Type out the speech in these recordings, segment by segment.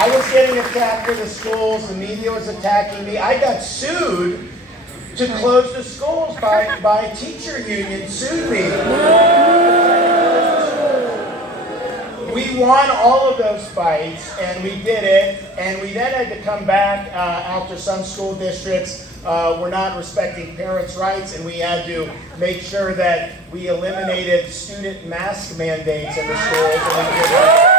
I was getting attacked in the schools, the media was attacking me. I got sued to close the schools by teacher union, sued me. We won all of those fights, and we did it, and we then had to come back after some school districts were not respecting parents' rights, and we had to make sure that we eliminated student mask mandates in the schools. And we did that.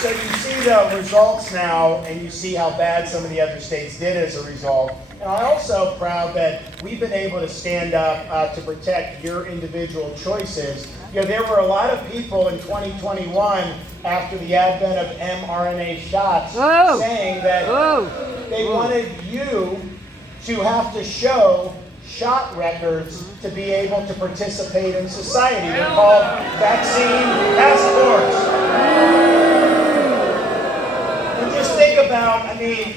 So you see the results now, and you see how bad some of the other states did as a result. And I'm also proud that we've been able to stand up to protect your individual choices. You know, there were a lot of people in 2021 after the advent of mRNA shots saying that they wanted you to have to show shot records to be able to participate in society. They're called vaccine passports. And just think about, I mean,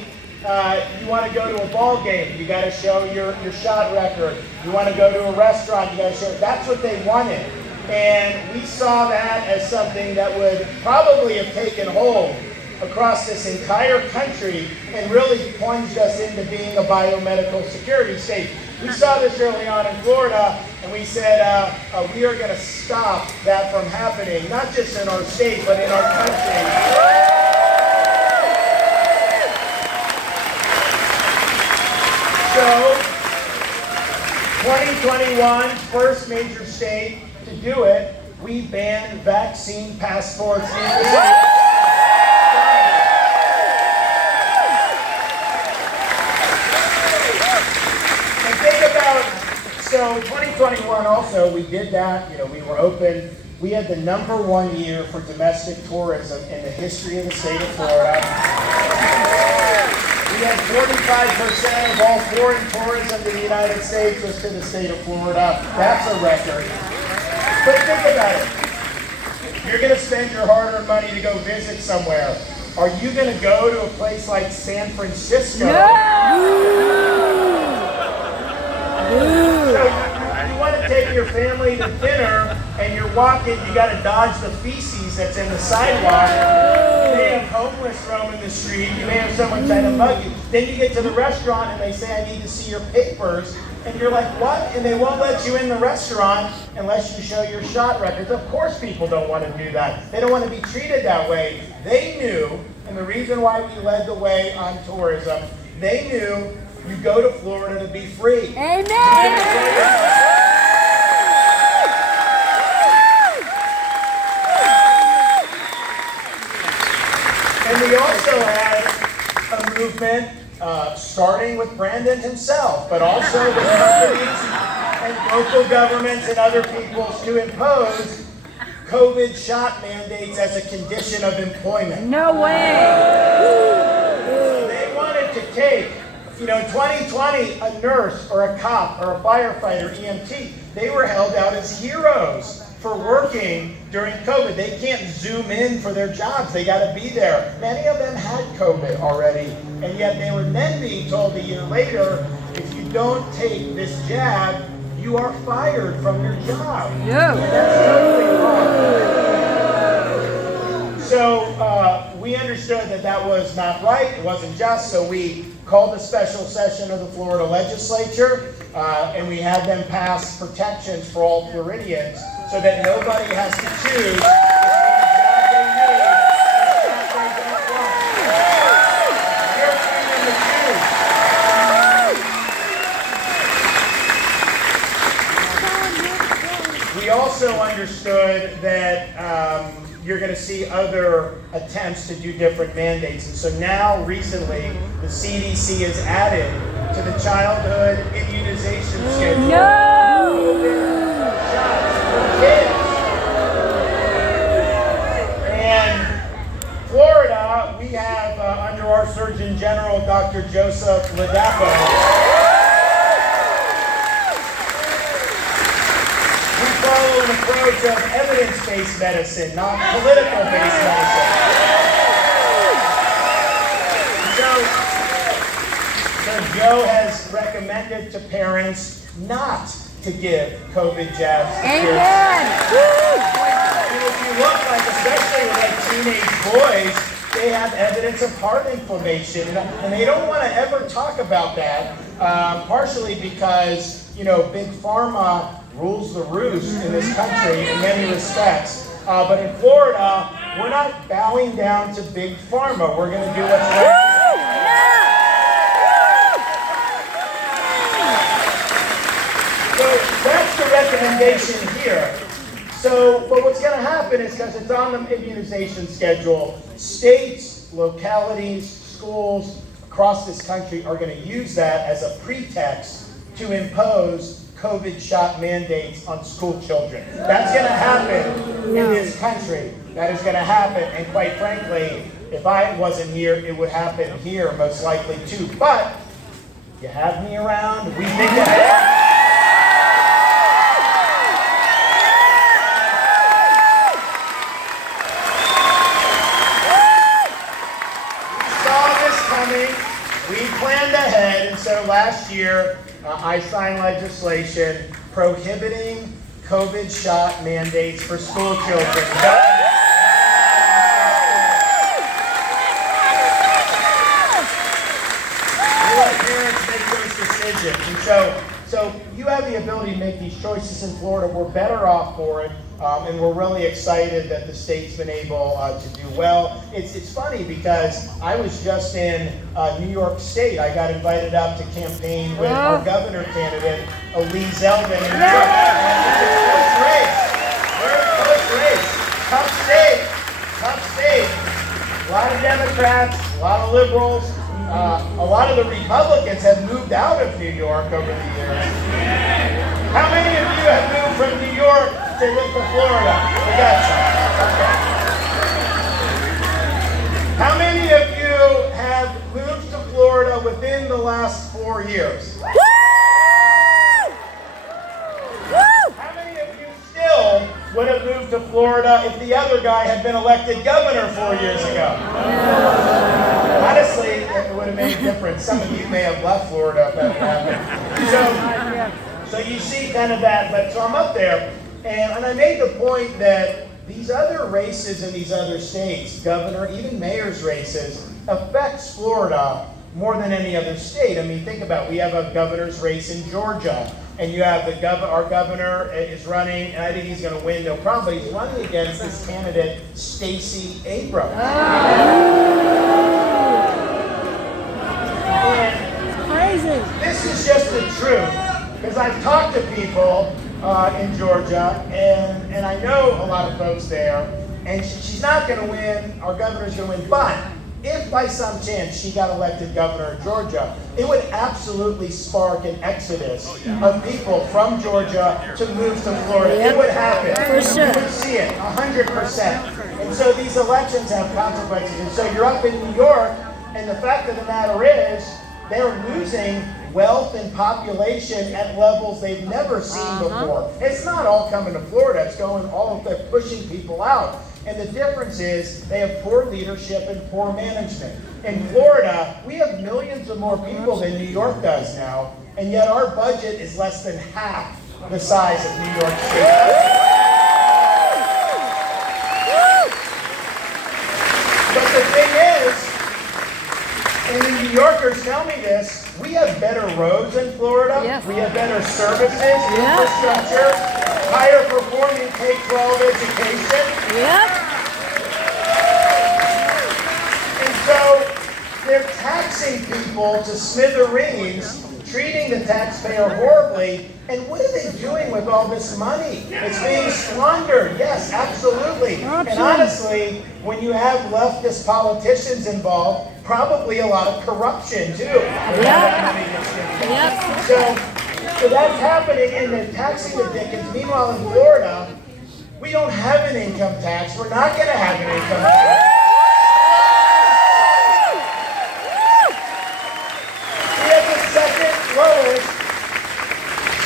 you want to go to a ball game, you got to show your shot record. You want to go to a restaurant, you got to show. That's what they wanted. And we saw that as something that would probably have taken hold across this entire country and really plunged us into being a biomedical security state. We saw this early on in Florida, and we said we are going to stop that from happening, not just in our state, but in our country. So, 2021, first major state to do it, we banned vaccine passports in the state. And think about, so 2021 also, we did that, you know, we were open. We had the #1 year for domestic tourism in the history of the state of Florida. We had 45% of all foreign tourism to the United States was to the state of Florida. That's a record. But think about it. You're going to spend your hard-earned money to go visit somewhere. Are you going to go to a place like San Francisco? So you want to take your family to dinner, and you're walking, you got to dodge the feces that's in the sidewalk. You may have homeless roaming the street. You may have someone trying to mug you. Then you get to the restaurant, and they say, I need to see your papers. And you're like, what? And they won't let you in the restaurant unless you show your shot records. Of course people don't want to do that. They don't want to be treated that way. They knew, and the reason why we led the way on tourism, they knew you go to Florida to be free. Amen! And we also had a movement starting with Brandon himself, but also with companies and local governments and other peoples to impose COVID shot mandates as a condition of employment. No way! They wanted to take, you know, in 2020, a nurse or a cop or a firefighter, EMT, they were held out as heroes for working during COVID. They can't zoom in for their jobs. They got to be there. Many of them had COVID already, and yet they were then being told a year later, if you don't take this jab, you are fired from your job. Yeah. And that's totally wrong. So we understood that that was not right. It wasn't just. So we called a special session of the Florida legislature, and we had them pass protections for all Floridians, so that nobody has to choose between a job they need and a job they don't want. You're freedom to choose. We also understood that you're going to see other attempts to do different mandates. And so now, recently, the CDC has added to the childhood immunization schedule. No! Shots for kids. And Florida, we have under our Surgeon General, Dr. Joseph Ladapo. We follow an approach of evidence-based medicine, not political-based medicine. So Joe has recommended to parents not to give COVID jabs to kids. Amen! boys, they have evidence of heart inflammation, and they don't want to ever talk about that, partially because, Big Pharma rules the roost in this country in many respects. But in Florida, we're not bowing down to Big Pharma. We're going to do what's right. So that's the recommendation here. But what's going to happen is, because it's on the immunization schedule, states, localities, schools across this country are going to use that as a pretext to impose COVID shot mandates on school children. That's going to happen in this country. That is going to happen. And quite frankly, if I wasn't here, it would happen here most likely too. But you have me around. We think that. We planned ahead, and so last year I signed legislation prohibiting COVID shot mandates for school children. We let parents make those decisions, and so you have the ability to make these choices in Florida. We're better off for it. And we're really excited that the state's been able to do well. It's funny because I was just in New York State. I got invited up to campaign with our governor candidate, Lee Zeldin, in New York. And it's a close race. Very close race. Tough state. A lot of Democrats, a lot of liberals. A lot of the Republicans have moved out of New York over the years. How many of you have moved from New York to Florida? We got some. Okay. How many of you have moved to Florida within the last 4 years? How many of you still would have moved to Florida if the other guy had been elected governor 4 years ago? Honestly, it would have made a difference. Some of you may have left Florida if that happened. So you see kind of that, but so I'm up there, and I made the point that these other races in these other states, governor, even mayor's races, affects Florida more than any other state. I mean, think about it. We have a governor's race in Georgia, and you have our governor is running, and I think he's going to win, no problem, but he's running against this candidate, Stacey Abrams. And Crazy. this is just the truth. Because I've talked to people in Georgia, and I know a lot of folks there, and she's not going to win, our governor's going to win, but if by some chance she got elected governor of Georgia, it would absolutely spark an exodus of people from Georgia to move to Florida. Yep. It would happen. For sure. You would see it, 100%. And so these elections have consequences. And so you're up in New York, and the fact of the matter is, they're losing wealth and population at levels they've never seen before. It's not all coming to Florida. It's going all of they're pushing people out. And the difference is they have poor leadership and poor management. In Florida, we have millions of more people than New York does now, and yet our budget is less than half the size of New York State. But the thing is, and the New Yorkers tell me this, we have better roads in Florida, we have better services, infrastructure, higher performing K-12 education. And so they're taxing people to smithereens, treating the taxpayer horribly, and what are they doing with all this money? It's being squandered, yes, absolutely. And honestly, when you have leftist politicians involved, probably a lot of corruption too. So that's happening, and they're taxing the Dickens. Meanwhile, in Florida, we don't have an income tax. We're not going to have an income tax. We have the second lowest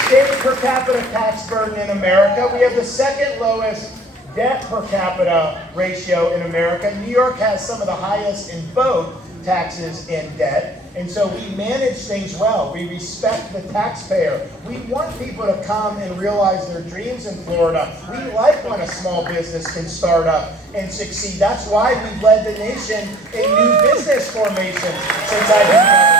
state per capita tax burden in America. We have the second lowest debt per capita ratio in America. New York has some of the highest in both taxes and debt. And so we manage things well. We respect the taxpayer. We want people to come and realize their dreams in Florida. We like when a small business can start up and succeed. That's why we've led the nation in new business formation since I've been governor.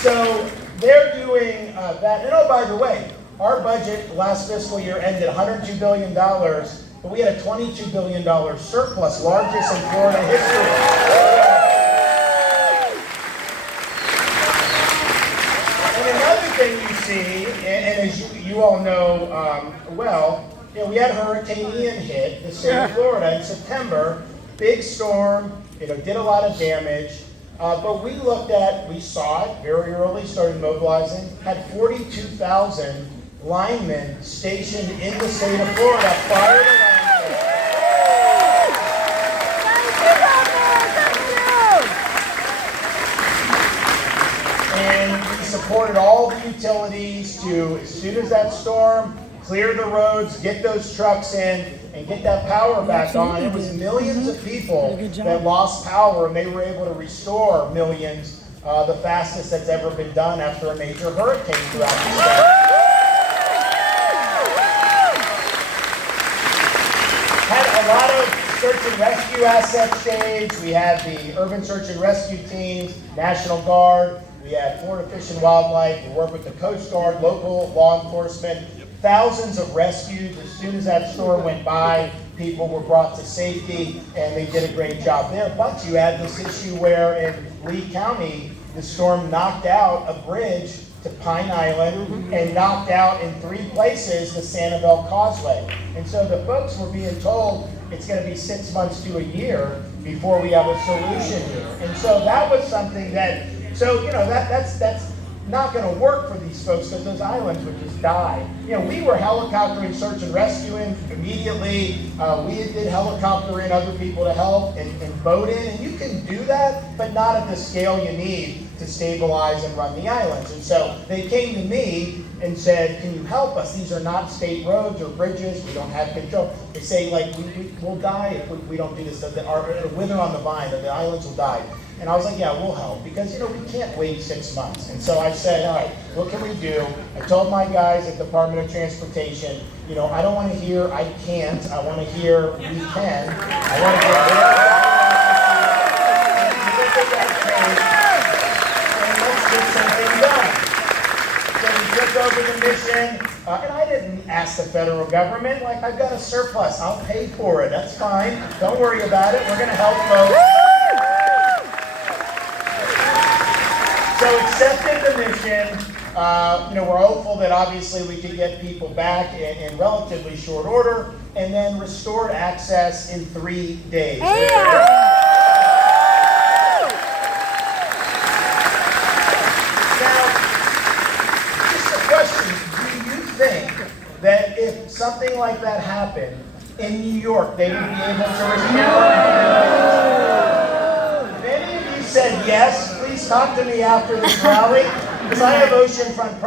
So they're doing that. And oh, by the way, our budget last fiscal year ended $102 billion, but we had a $22 billion surplus, largest in Florida history. And another thing you see, and as you all know well, we had Hurricane Ian hit the state of Florida in September. Big storm, did a lot of damage. But we saw it very early, started mobilizing, had 42,000 linemen stationed in the state of Florida prior to landfall. And we supported all the utilities to, as soon as that storm, clear the roads, get those trucks in, and get that power back on. It was millions of people that lost power, and they were able to restore millions, the fastest that's ever been done after a major hurricane throughout the state. Had a lot of search and rescue assets staged. We had the urban search and rescue teams, National Guard. We had Florida Fish and Wildlife. We worked with the Coast Guard, local law enforcement. Thousands of rescues. As soon as that storm went by, people were brought to safety, and they did a great job there. But you had this issue where in Lee County, the storm knocked out a bridge to Pine Island and knocked out in 3 places the Sanibel Causeway. And so the folks were being told it's going to be 6 months to a year before we have a solution here. And so that was something that, that's not going to work for these folks because those islands would just die. We were helicoptering, search and rescuing immediately. We did helicopter in other people to help and boat in, and you can do that, but not at the scale you need to stabilize and run the islands. And so they came to me and said, can you help us? These are not state roads or bridges. We don't have control. They say, we'll die if we don't do this. It'll wither on the vine, the islands will die. And I was like, yeah, we'll help, because, we can't wait 6 months. And so I said, all right, what can we do? I told my guys at the Department of Transportation, I don't want to hear I can't. I want to hear we can. I want to get and let's get something done. So we took over the mission, and I didn't ask the federal government, I've got a surplus. I'll pay for it. That's fine. Don't worry about it. We're going to help folks. So accepted the mission. We're hopeful that obviously we could get people back in relatively short order, and then restored access in 3 days. Now, just a question. Do you think that if something like that happened in New York, they would be able to restore? If any of you said yes, please talk to me after this rally, because I have oceanfront property.